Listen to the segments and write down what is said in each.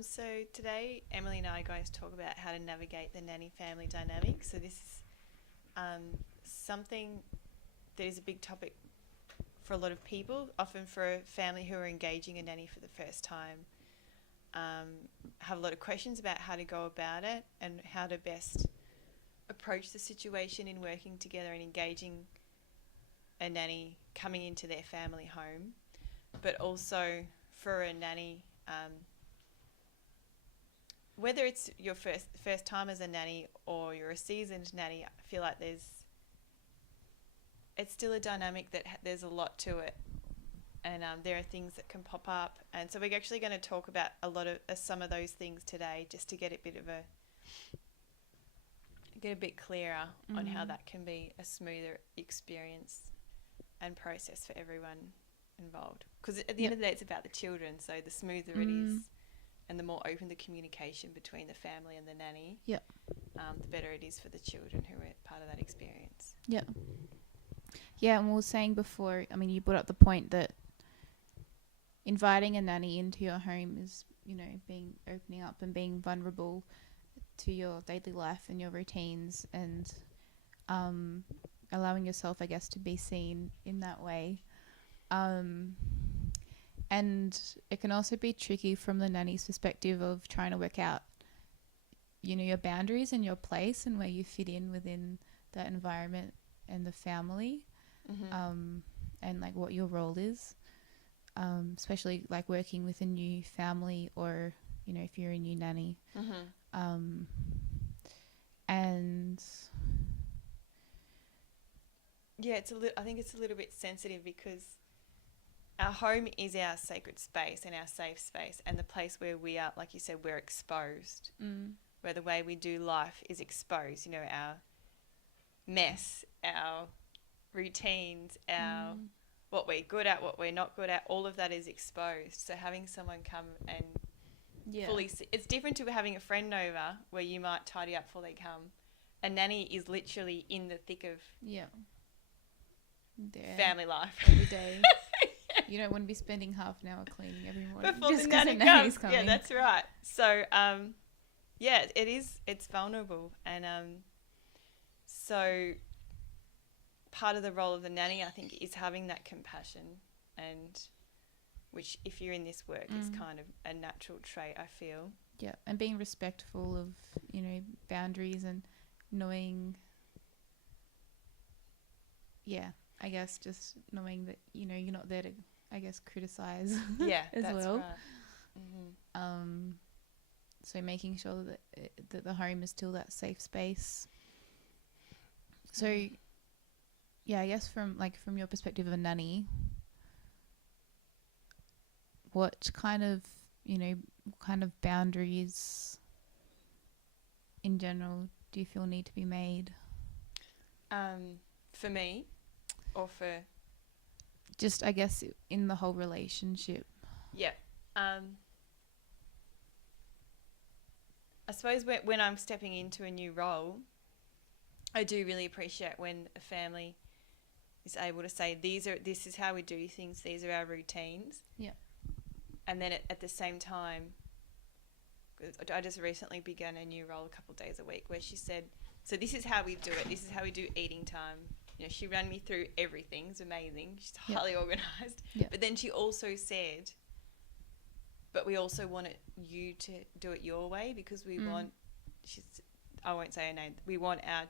So today, Emily and I are going to talk about how to navigate the nanny family dynamic. So this is something that is a big topic for a lot of people, often for a family who are engaging a nanny for the first time, have a lot of questions about how to go about it and how to best approach the situation in working together and engaging a nanny coming into their family home, but also for a nanny, whether it's your first time as a nanny or you're a seasoned nanny, I feel like it's still a dynamic that there's a lot to it, and there are things that can pop up, and so we're actually going to talk about a lot of some of those things today, just to get a bit clearer on how that can be a smoother experience and process for everyone involved. Because at the end of the day, it's about the children, so the smoother it is, and the more open the communication between the family and the nanny, the better it is for the children who are part of that experience. Yeah, and we were saying before, I mean, you brought up the point that inviting a nanny into your home is, opening up and being vulnerable to your daily life and your routines, and allowing yourself, I guess, to be seen in that way. And it can also be tricky from the nanny's perspective of trying to work out, your boundaries and your place and where you fit in within that environment and the family, and like what your role is, especially like working with a new family or, if you're a new nanny. And yeah, I think it's a little bit sensitive because our home is our sacred space and our safe space, and the place where we are, like you said, we're exposed, where the way we do life is exposed, our mess, our routines, our what we're good at, what we're not good at, all of that is exposed. So having someone come and fully it's different to having a friend over where you might tidy up before they come. A nanny is literally in the thick of family life every day. You don't want to be spending half an hour cleaning every morning before just the because nanny the nanny's comes. coming. Yeah, that's right. So it's vulnerable, and so part of the role of the nanny, I think, is having that compassion, and which, if you're in this work, is kind of a natural trait, I feel. Yeah, and being respectful of, boundaries and knowing, I guess just knowing that, you're not there to, I guess, criticize as that's well. Right. So making sure that the home is still that safe space. So, I guess from your perspective of a nanny, what kind of boundaries in general do you feel need to be made? For me, or for just, I guess, in the whole relationship. I suppose when I'm stepping into a new role, I do really appreciate when a family is able to say, this is how we do things, these are our routines. And then at the same time, I just recently began a new role a couple of days a week where she said, so this is how we do it, this is how we do eating time. She ran me through everything. It's amazing. She's highly organised. But then she also said, but we also want you to do it your way, because we want, I won't say her name, we want our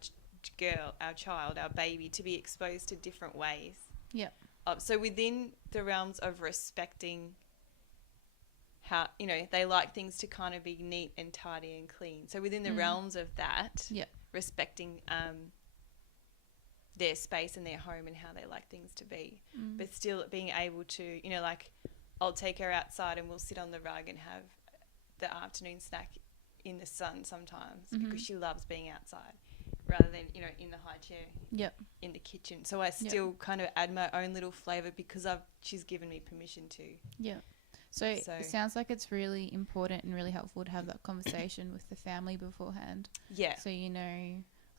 girl, our child, our baby to be exposed to different ways. So within the realms of respecting how, they like things to kind of be neat and tidy and clean. So within the realms of that, respecting their space and their home and how they like things to be, but still being able to, like, I'll take her outside and we'll sit on the rug and have the afternoon snack in the sun sometimes, because she loves being outside rather than, in the high chair in the kitchen. So I still kind of add my own little flavour because she's given me permission to. So it sounds like it's really important and really helpful to have that conversation with the family beforehand. So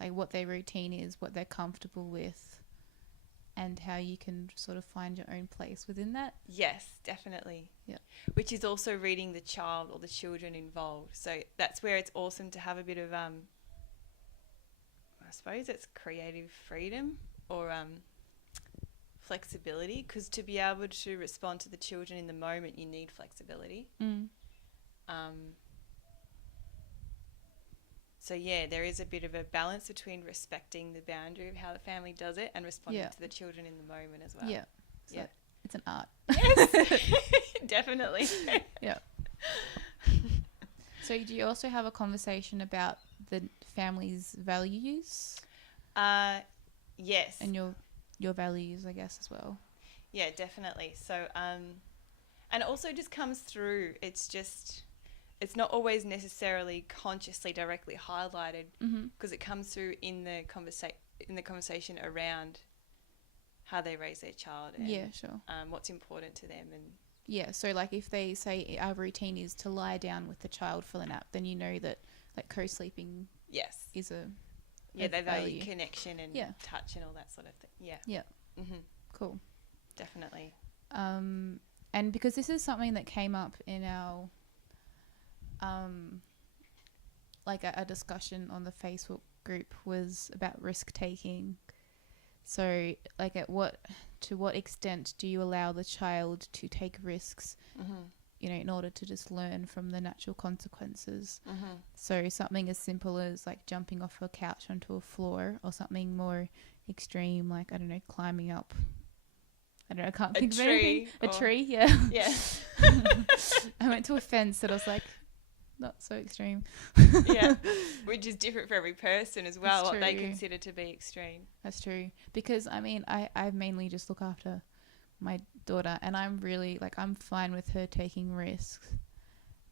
like what their routine is, what they're comfortable with, and how you can sort of find your own place within that. Yes, definitely. Yeah. Which is also reading the child or the children involved. So that's where it's awesome to have a bit of, I suppose it's creative freedom or flexibility, because to be able to respond to the children in the moment, you need flexibility. So, yeah, there is a bit of a balance between respecting the boundary of how the family does it and responding to the children in the moment as well. Yeah. So it's an art. Yes, definitely. Yeah. So do you also have a conversation about the family's values? Yes. And your values, I guess, as well. Yeah, definitely. So, and it also just comes through. It's not always necessarily consciously directly highlighted, because it comes through in the conversation around how they raise their child and what's important to them. And yeah, so like if they say our routine is to lie down with the child for the nap, then you know that like co-sleeping is a they value connection and touch and all that sort of thing. Yeah. Cool. Definitely. And because this is something that came up in our like a discussion on the Facebook group was about risk taking. So like to what extent do you allow the child to take risks, you know, in order to just learn from the natural consequences? So something as simple as like jumping off a couch onto a floor, or something more extreme like, I don't know, climbing up, I don't know, I can't think of anything. A tree, yeah. I went to a fence and I was like, not so extreme. Yeah, which is different for every person as well, what they consider to be extreme. That's true. Because, I mean, I mainly just look after my daughter, and I'm really, like, I'm fine with her taking risks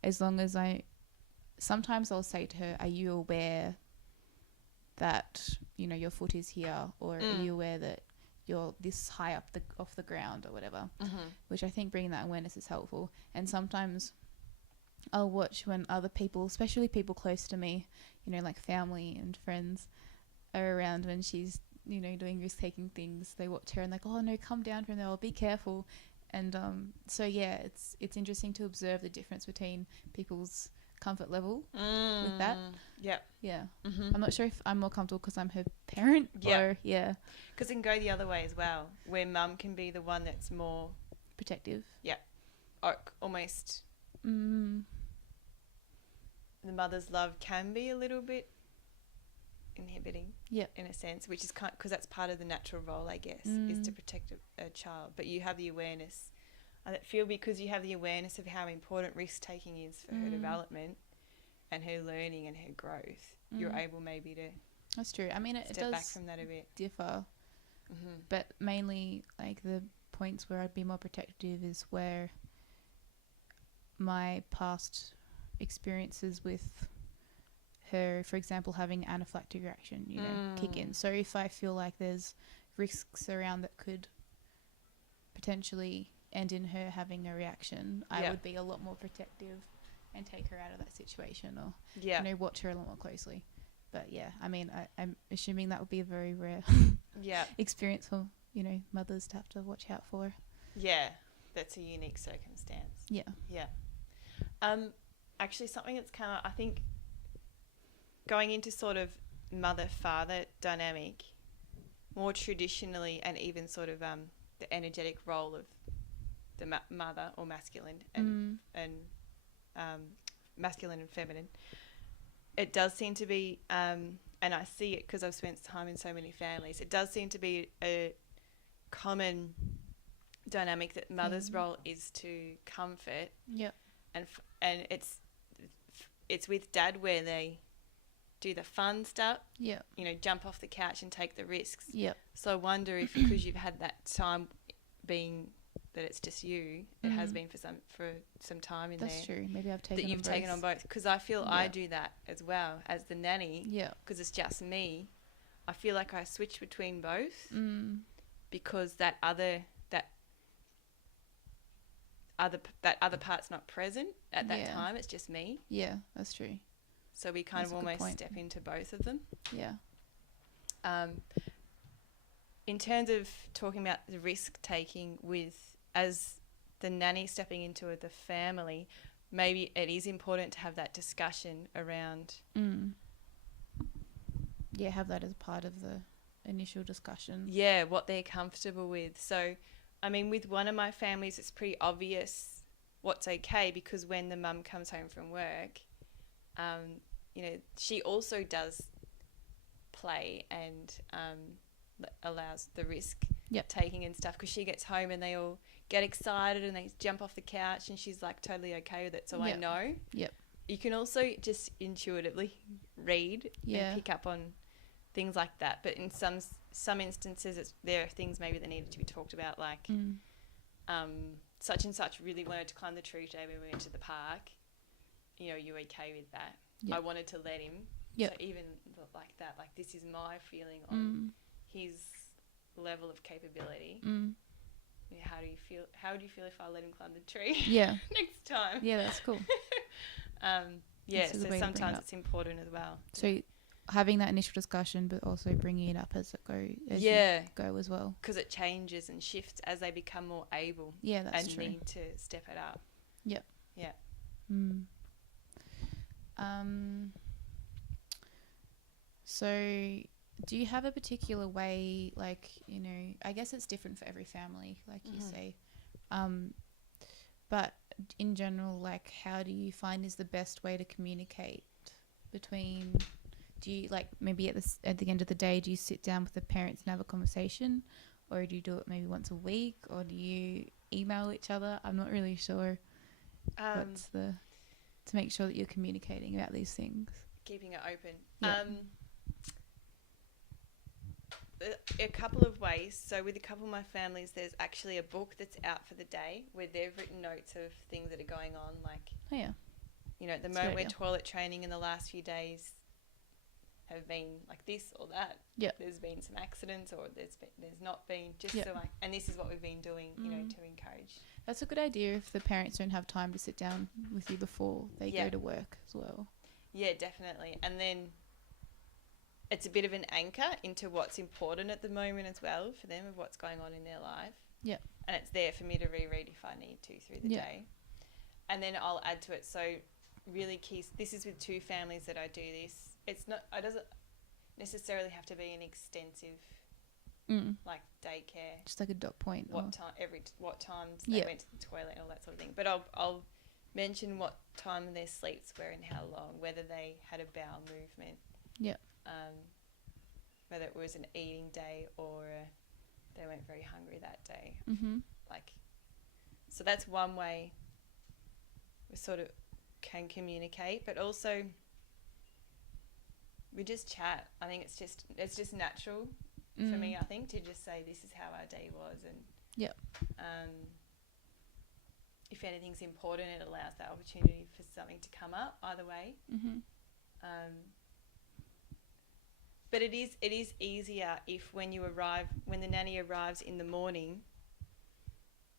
as long as sometimes I'll say to her, are you aware that, you know, your foot is here, or are you aware that you're this high up off the ground or whatever, which I think bringing that awareness is helpful. And sometimes I'll watch when other people, especially people close to me, you know, like family and friends, are around when she's, you know, doing risk-taking things. They watch her and like, oh no, come down from there, or be careful. And so yeah, it's interesting to observe the difference between people's comfort level with that. Yeah. I'm not sure if I'm more comfortable because I'm her parent, or because it can go the other way as well, where mum can be the one that's more protective. Or almost the mother's love can be a little bit inhibiting, in a sense, which is because that's part of the natural role, I guess, is to protect a child. But you have the awareness. I feel because you have the awareness of how important risk-taking is for her development and her learning and her growth, you're able maybe to That's true. I mean, it step does back from that a bit. differ, but mainly like the points where I'd be more protective is where my past experiences with her, for example, having anaphylactic reaction, you know, kick in. So if I feel like there's risks around that could potentially end in her having a reaction, I would be a lot more protective and take her out of that situation, or you know, watch her a lot more closely. But yeah, I mean, I'm assuming that would be a very rare experience for, you know, mothers to have to watch out for. Yeah, that's a unique circumstance. Yeah. Actually, something that's kind of, I think, going into sort of mother-father dynamic, more traditionally, and even sort of the energetic role of the mother, or masculine and masculine and feminine, it does seem to be, and I see it because I've spent time in so many families, it does seem to be a common dynamic that mother's role is to comfort. And it's with dad where they do the fun stuff. You know, jump off the couch and take the risks. So I wonder if, because you've had that time being that it's just you, it has been for some time in That's there. true. Maybe I've taken that you've taken on both. Because I feel I do that as well as the nanny. Because it's just me. I feel like I switch between both because that other part's not present at that time. It's just me. Yeah, that's true. So we kind of almost step into both of them. in terms of talking about the risk taking with as the nanny stepping into the family, maybe it is important to have that discussion around. Yeah, have that as part of the initial discussion. Yeah, what they're comfortable with. So, I mean, with one of my families, it's pretty obvious what's okay, because when the mum comes home from work, she also does play and allows the risk taking and stuff, because she gets home and they all get excited and they jump off the couch and she's like totally okay with it. So I know. You can also just intuitively read and pick up on things like that. But in some instances, there are things maybe that needed to be talked about, like such and such really wanted to climb the tree today when we went to the park. You know, you okay with that? I wanted to let him. So even like that, like this is my feeling on his level of capability. How do you feel? How would you feel if I let him climb the tree? Next time. Yeah, that's cool. So sometimes it's important as well. So having that initial discussion, but also bringing it up as you go as well. Because it changes and shifts as they become more able. Yeah, that's true. And need to step it up. Yeah. So do you have a particular way, like, you know, I guess it's different for every family, like you say, but in general, like, how do you find is the best way to communicate between, do you, like, maybe at the end of the day, do you sit down with the parents and have a conversation, or do you do it maybe once a week, or do you email each other? I'm not really sure to make sure that you're communicating about these things. Keeping it open. A couple of ways. So with a couple of my families, there's actually a book that's out for the day where they've written notes of things that are going on, like, you know, at the moment where toilet training in the last few days have been like this or that. There's been some accidents, or there's not been, just so like, and this is what we've been doing, you know, to encourage. That's a good idea if the parents don't have time to sit down with you before they go to work as well. Yeah, definitely. And then it's a bit of an anchor into what's important at the moment as well for them, of what's going on in their life. And it's there for me to reread if I need to through the day. And then I'll add to it. So really key, this is with two families that I do this. It doesn't necessarily have to be an extensive like daycare. Just like a dot point. What times they went to the toilet and all that sort of thing. But I'll mention what time their sleeps were and how long, whether they had a bowel movement. Whether it was an eating day or they weren't very hungry that day. So that's one way we sort of can communicate, but also we just chat. I think it's just natural for me, I think, to just say this is how our day was, and if anything's important, it allows that opportunity for something to come up either way. But it is easier if when the nanny arrives in the morning,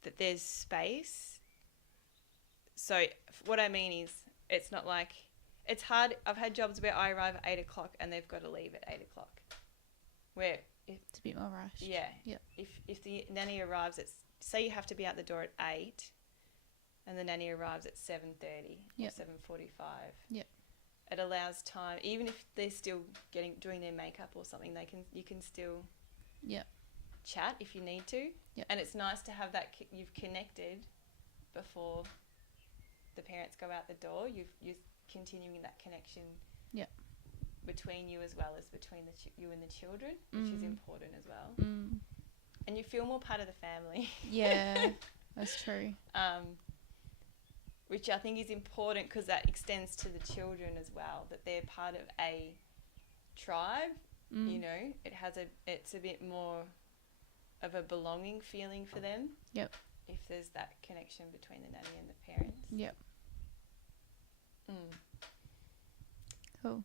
that there's space. So what I mean is, it's not like, it's hard. I've had jobs where I arrive at 8 o'clock and they've got to leave at 8 o'clock. Where it's a bit more rushed. If the nanny arrives say you have to be out the door at 8, and the nanny arrives at 7:30 or 7:45. It allows time, even if they're still doing their makeup or something, you can still chat if you need to. And it's nice to have that you've connected before the parents go out the door. You're continuing that connection between you as well as between you and the children, which is important as well. And you feel more part of the family. Yeah, that's true. Which I think is important, because that extends to the children as well, that they're part of a tribe. You know, it's a bit more of a belonging feeling for them. If there's that connection between the nanny and the parents. Cool.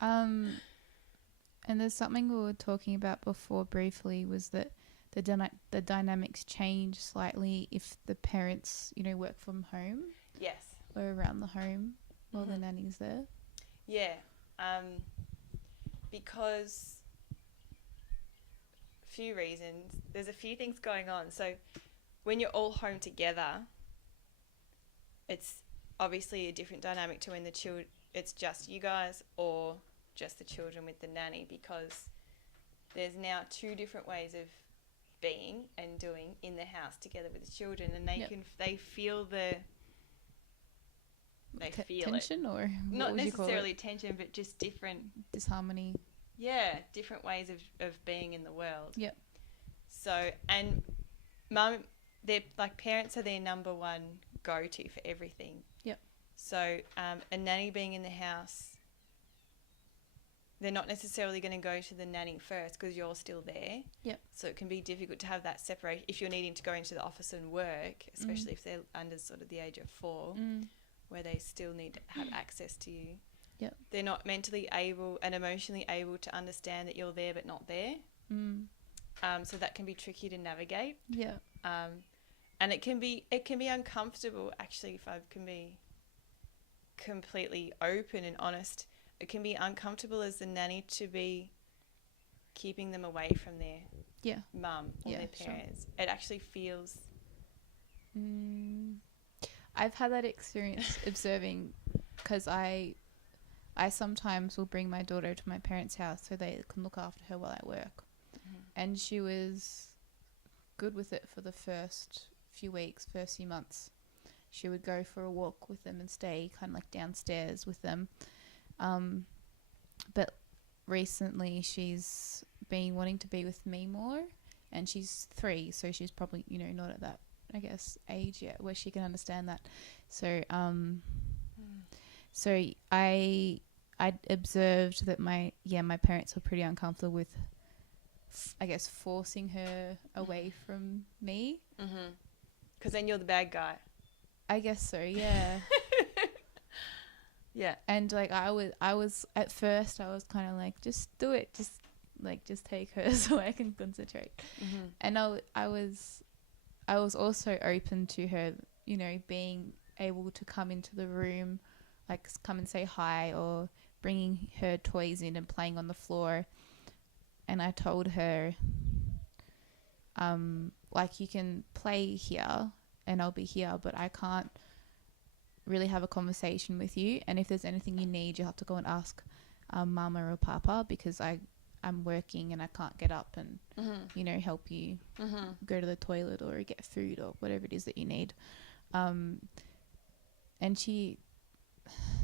And there's something we were talking about before briefly, was that the dynamics change slightly if the parents, you know, work from home. Or around the home while the nanny's there. Because few reasons. There's a few things going on. So when you're all home together, it's obviously a different dynamic to when it's just you guys or just the children with the nanny, because there's now two different ways of being and doing in the house together with the children, and they feel tension, or not necessarily tension, but just different disharmony. Yeah, different ways of being in the world. Yep. So, and they're like, parents are their number one go-to for everything. Yep. So, a nanny being in the house, they're not necessarily going to go to the nanny first because you're still there. Yep. So it can be difficult to have that separation if you're needing to go into the office and work, especially if they're under sort of the age of 4, where they still need to have access to you. Yep. They're not mentally able and emotionally able to understand that you're there but not there. So that can be tricky to navigate. Yeah. And it can be uncomfortable, actually, if I can be completely open and honest. It can be uncomfortable as the nanny to be keeping them away from their mum or their parents. Sure. It actually feels... I've had that experience observing, because I sometimes will bring my daughter to my parents' house so they can look after her while I work. And she was good with it for the first few months. She would go for a walk with them and stay kind of like downstairs with them. But recently she's been wanting to be with me more, and she's 3, so she's probably, not at that, I guess, age yet where she can understand that. So, so I observed that my parents were pretty uncomfortable with, I guess, forcing her away from me. Because then you're the bad guy. I guess so, yeah. Yeah. And like I was at first I was kind of like, just do it, just take her so I can concentrate. And I was also open to her, being able to come into the room, like come and say hi, or bringing her toys in and playing on the floor. And I told her, like, you can play here and I'll be here, but I can't really have a conversation with you. And if there's anything you need, you have to go and ask mama or papa, because I'm working and I can't get up and, help you go to the toilet or get food or whatever it is that you need. And she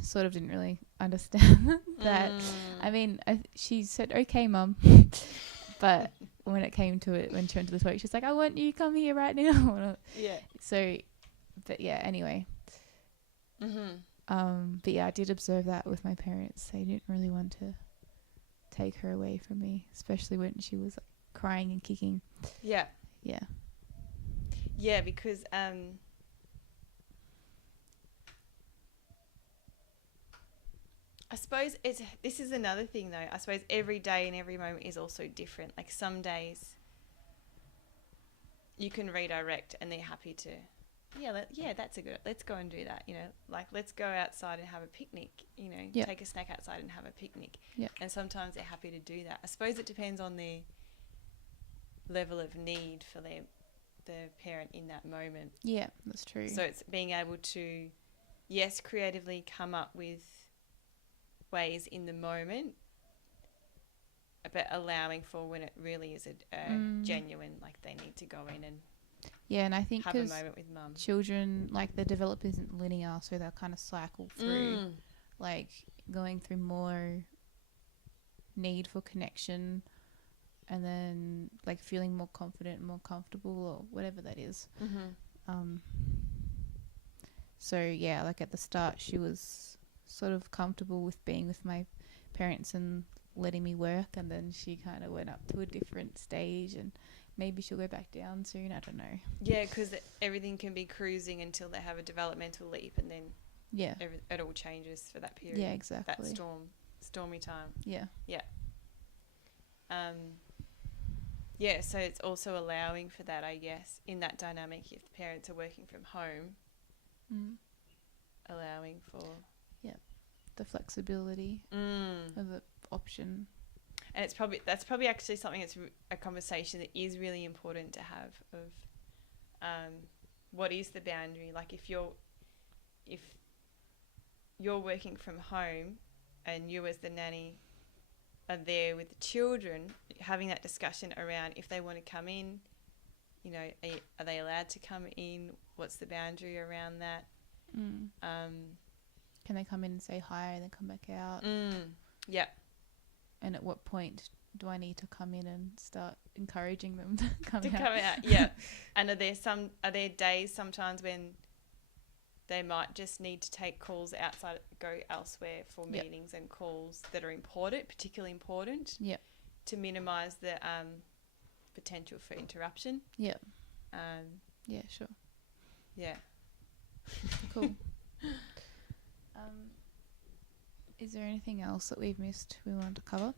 sort of didn't really understand that. I mean, she said, okay, mum. But when it came to it, when she went to the toilet, she's like, I want you to come here right now. Yeah. So, but yeah, anyway. But yeah, I did observe that with my parents. They didn't really want to take her away from me, especially when she was like crying and kicking. Yeah. Yeah. Yeah, because I suppose this is another thing though. I suppose every day and every moment is also different. Like some days you can redirect and they're happy to, that's a good, let's go and do that, like let's go outside and have a picnic, take a snack outside and have a picnic. Yeah. And sometimes they're happy to do that. I suppose it depends on their level of need for the parent in that moment. Yeah, that's true. So it's being able to, yes, creatively come up with ways in the moment, but allowing for when it really is a genuine, like they need to go in and and I think have a moment with mum. Children, like, the development isn't linear, so they'll kind of cycle through, like going through more need for connection, and then like feeling more confident, more comfortable, or whatever that is. So yeah, like at the start she was sort of comfortable with being with my parents and letting me work, and then she kind of went up to a different stage, and maybe she'll go back down soon, I don't know. Yeah, because everything can be cruising until they have a developmental leap, and then it all changes for that period. Yeah, exactly. That stormy time. Yeah. So it's also allowing for that, I guess, in that dynamic, if the parents are working from home, allowing for the flexibility of the option. And that's probably actually something that's a conversation that is really important to have of what is the boundary. Like if you're working from home and you as the nanny are there with the children, having that discussion around if they want to come in, you know, are they allowed to come in? What's the boundary around that? Can they come in and say hi and then come back out? Yeah. And at what point do I need to come in and start encouraging them to come out? Come out, yeah. And are there days sometimes when they might just need to take calls outside, go elsewhere for meetings and calls that are important, particularly important, to minimise the potential for interruption. Yeah. Yeah, sure. Yeah. Cool. Is there anything else that we've missed we want to cover?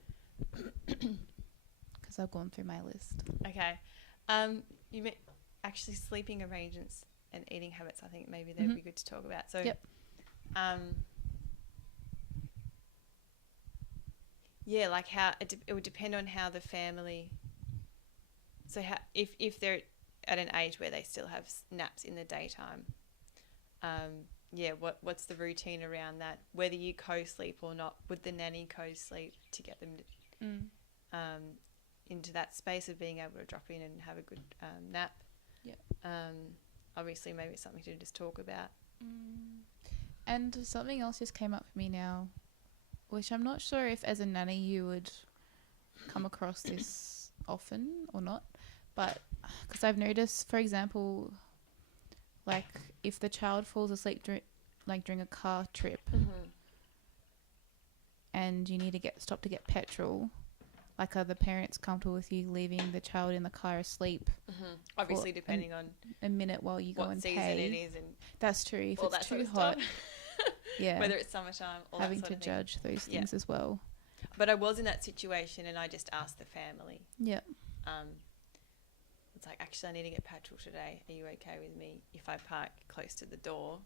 Because I've gone through my list. Okay. You actually sleeping arrangements and eating habits, I think maybe they'd be good to talk about. So, like how it would depend on how the family. So if they're at an age where they still have naps in the daytime, what's the routine around that? Whether you co-sleep or not, would the nanny co-sleep to get them into that space of being able to drop in and have a good nap? Yeah. Obviously, maybe it's something to just talk about. And something else just came up for me now, which I'm not sure if as a nanny you would come across this often or not, but because I've noticed, for example, like if the child falls asleep during a car trip and you need to stop to get petrol, like are the parents comfortable with you leaving the child in the car asleep? Obviously, depending on a minute while you go and pay. What season it is, and that's true. If it's too hot, whether it's summertime, all having that sort to of judge those things as well. But I was in that situation, and I just asked the family. Yeah. It's like, actually, I need to get petrol today. Are you okay with me if I park close to the door?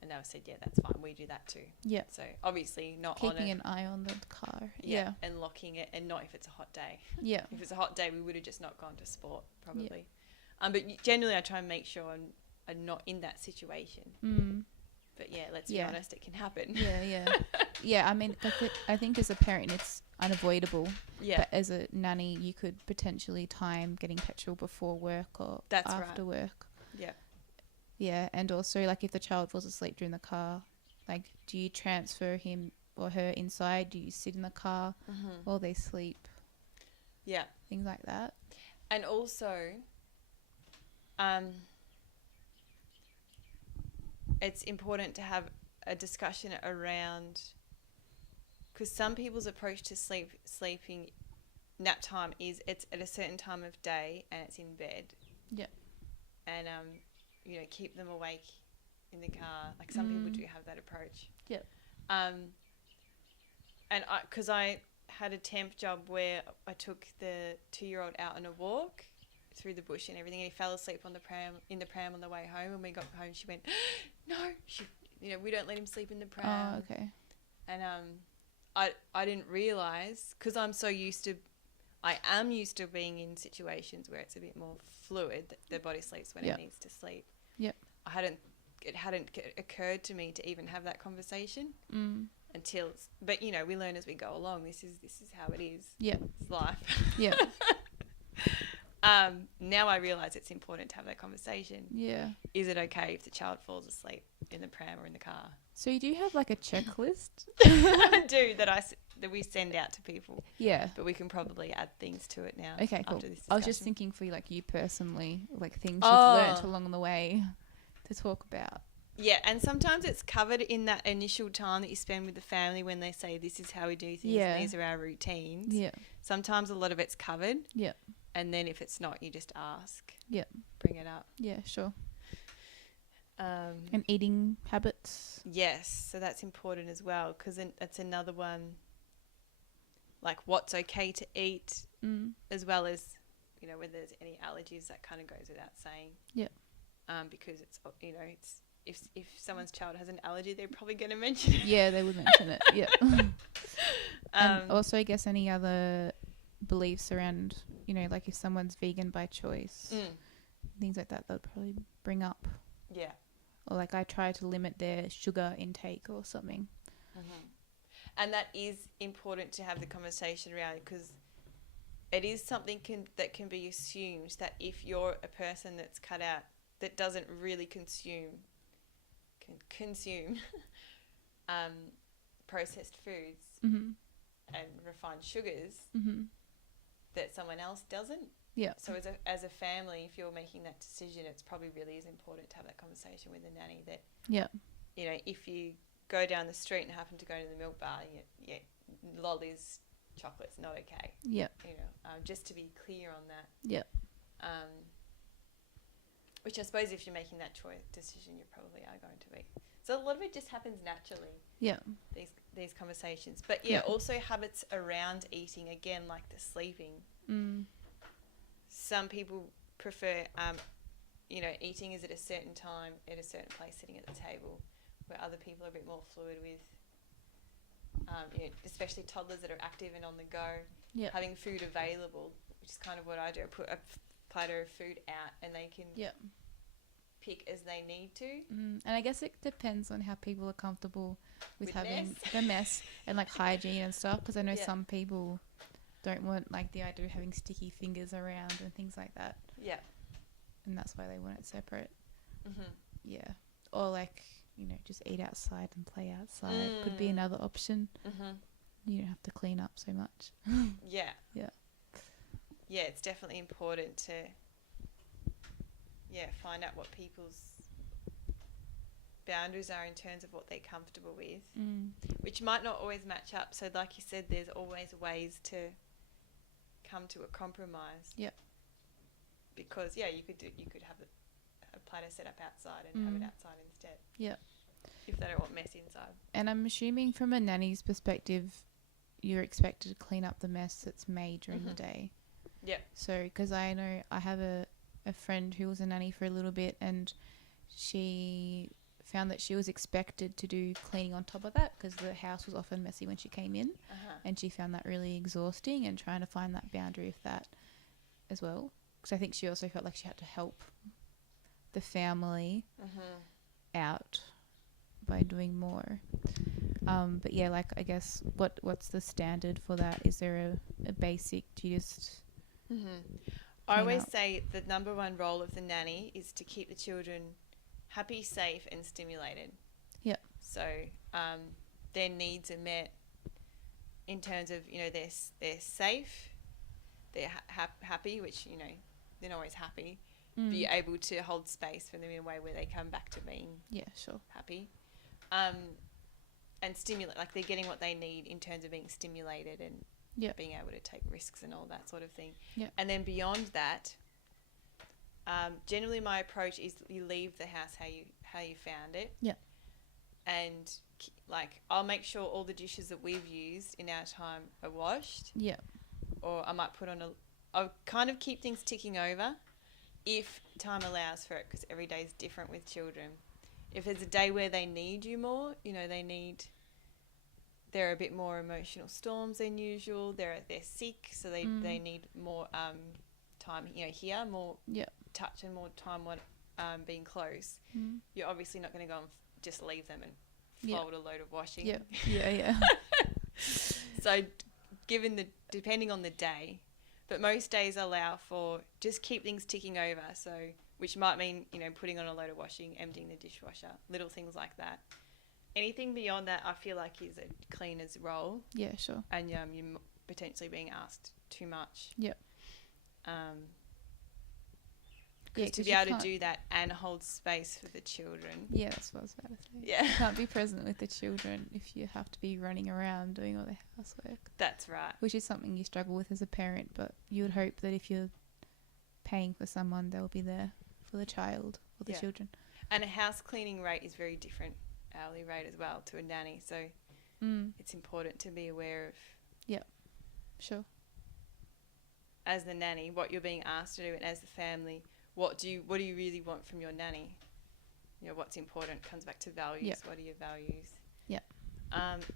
And they said, yeah, that's fine. We do that too. Yeah. So obviously not keeping an eye on the car. Yeah. And locking it, and not if it's a hot day. Yeah. If it's a hot day, we would have just not gone to sport probably. Yeah. But generally, I try and make sure I'm not in that situation. But yeah, let's be honest, it can happen. Yeah. I mean, I think as a parent, it's unavoidable. Yeah. But as a nanny, you could potentially time getting petrol before work or after work. Yeah. Yeah, and also, like, if the child falls asleep during the car, like, do you transfer him or her inside? Do you sit in the car while they sleep? Yeah. Things like that. And also, it's important to have a discussion around, because some people's approach to sleeping nap time is it's at a certain time of day and it's in bed. Yeah. And, keep them awake in the car. Like some people do have that approach. Yep. And because I had a temp job where I took the 2-year-old out on a walk through the bush and everything, and he fell asleep in the pram on the way home. And we got home, she went, no, we don't let him sleep in the pram. Oh, okay. And I didn't realise, because I am used to being in situations where it's a bit more fluid, that the body sleeps when it needs to sleep. Yep. It hadn't occurred to me to even have that conversation until, but we learn as we go along. This is how it is. Yeah. It's life. Yeah. Now I realise it's important to have that conversation. Yeah. Is it okay if the child falls asleep in the pram or in the car? So you do have like a checklist? I do, that we send out to people. Yeah. But we can probably add things to it now. Okay, cool. After this discussion. I was just thinking for you personally, like things you've learnt along the way to talk about. Yeah, and sometimes it's covered in that initial time that you spend with the family when they say this is how we do things and these are our routines. Yeah. Sometimes a lot of it's covered. Yeah. And then if it's not, you just ask. Yeah. Bring it up. Yeah, sure. And eating habits. Yes, so that's important as well, because that's another one, like what's okay to eat, as well as, whether there's any allergies, that kind of goes without saying. Yeah. Because it's, if someone's child has an allergy, they're probably going to mention it. Yeah, they would mention it, yeah. And also, I guess, any other beliefs around, you know, like if someone's vegan by choice, things like that, they'll probably bring up. Yeah. Or like I try to limit their sugar intake or something. And that is important to have the conversation around, because it is something that can be assumed that if you're a person that's cut out, that doesn't really consume processed foods and refined sugars, that someone else doesn't. Yeah. So as a family, if you're making that decision, it's probably really is important to have that conversation with the nanny that, you know, if you go down the street and happen to go to the milk bar, lollies, chocolate's not okay. Yeah. You know, just to be clear on that. Yeah. Which I suppose if you're making that decision, you probably are going to be. So a lot of it just happens naturally. Yeah. These conversations. But also habits around eating, again, like the sleeping. Some people prefer, eating is at a certain time, at a certain place, sitting at the table, where other people are a bit more fluid with, especially toddlers that are active and on the go, having food available, which is kind of what I do. I put a platter of food out and they can pick as they need to. And I guess it depends on how people are comfortable with having the mess and like hygiene and stuff, because I know some people don't want like the idea of having sticky fingers around and things like that. Yeah. And that's why they want it separate. Yeah. Or like, you know, just eat outside and play outside could be another option. You don't have to clean up so much. Yeah. Yeah. Yeah, it's definitely important to find out what people's boundaries are in terms of what they're comfortable with, which might not always match up. So like you said, there's always ways to come to a compromise. Yeah. Because you could have a platter set up outside and have it outside instead. Yeah. If they don't want mess inside. And I'm assuming from a nanny's perspective, you're expected to clean up the mess that's made during the day. Yeah. So, because I know I have a friend who was a nanny for a little bit, and she found that she was expected to do cleaning on top of that because the house was often messy when she came in, and she found that really exhausting, and trying to find that boundary of that as well. Because I think she also felt like she had to help the family out by doing more. But yeah, like I guess what's the standard for that? Is there a basic? Do you just I always say the number one role of the nanny is to keep the children happy, safe and stimulated. Yeah. So their needs are met in terms of, you know, they're safe, they're happy, which, you know, they're not always happy, be able to hold space for them in a way where they come back to being happy. And stimulate, like they're getting what they need in terms of being stimulated and being able to take risks and all that sort of thing. And then beyond that, generally my approach is you leave the house how you found it. Yeah. And like I'll make sure all the dishes that we've used in our time are washed. Yeah. Or I might put on I'll kind of keep things ticking over if time allows for it, because every day is different with children. If there's a day where they need you more, you know, they're a bit more emotional storms than usual. They're sick, so they need more time, you know, here, more touch and more time being close. You're obviously not going to go and just leave them and fold a load of washing. Yeah. So depending on the day, but most days allow for just keep things ticking over. So which might mean, you know, putting on a load of washing, emptying the dishwasher, little things like that. Anything beyond that, I feel like is a cleaner's role. Yeah, sure. And you're potentially being asked too much. Yep. Because to be able to do that and hold space for the children. Yeah, that's what I was about to say. Yeah. You can't be present with the children if you have to be running around doing all the housework. That's right. Which is something you struggle with as a parent, but you would hope that if you're paying for someone, they'll be there for the child or the children. And a house cleaning rate is very different, hourly rate as well, to a nanny. So it's important to be aware of. Yeah, sure. As the nanny, what you're being asked to do, and as the family, what do you really want from your nanny? You know, what's important comes back to values. Yep. What are your values? Yeah.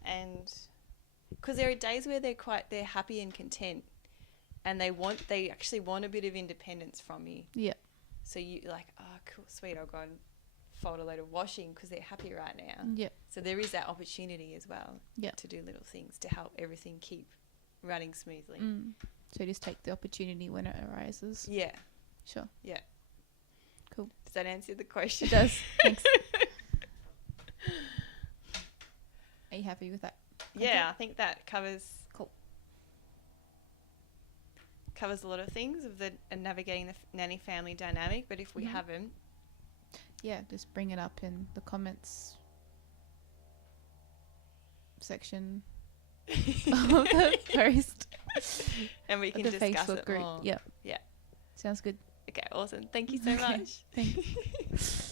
And because there are days where they're happy and content, and they actually want a bit of independence from you. Yeah. So you like, oh, cool, sweet, I'll go and fold a load of washing because they're happy right now. Yeah. So there is that opportunity as well. Yeah. To do little things to help everything keep running smoothly. So just take the opportunity when it arises. Yeah. Sure. Yeah. Cool. Does that answer the question? It does. Thanks. Are you happy with that? Yeah, Okay. I think that covers a lot of things of the navigating the nanny family dynamic. But if we haven't, yeah, just bring it up in the comments section of the post and we can the discuss Facebook it group. more. Yeah. Yeah. Sounds good. Okay, awesome. Thank you so much. Thanks.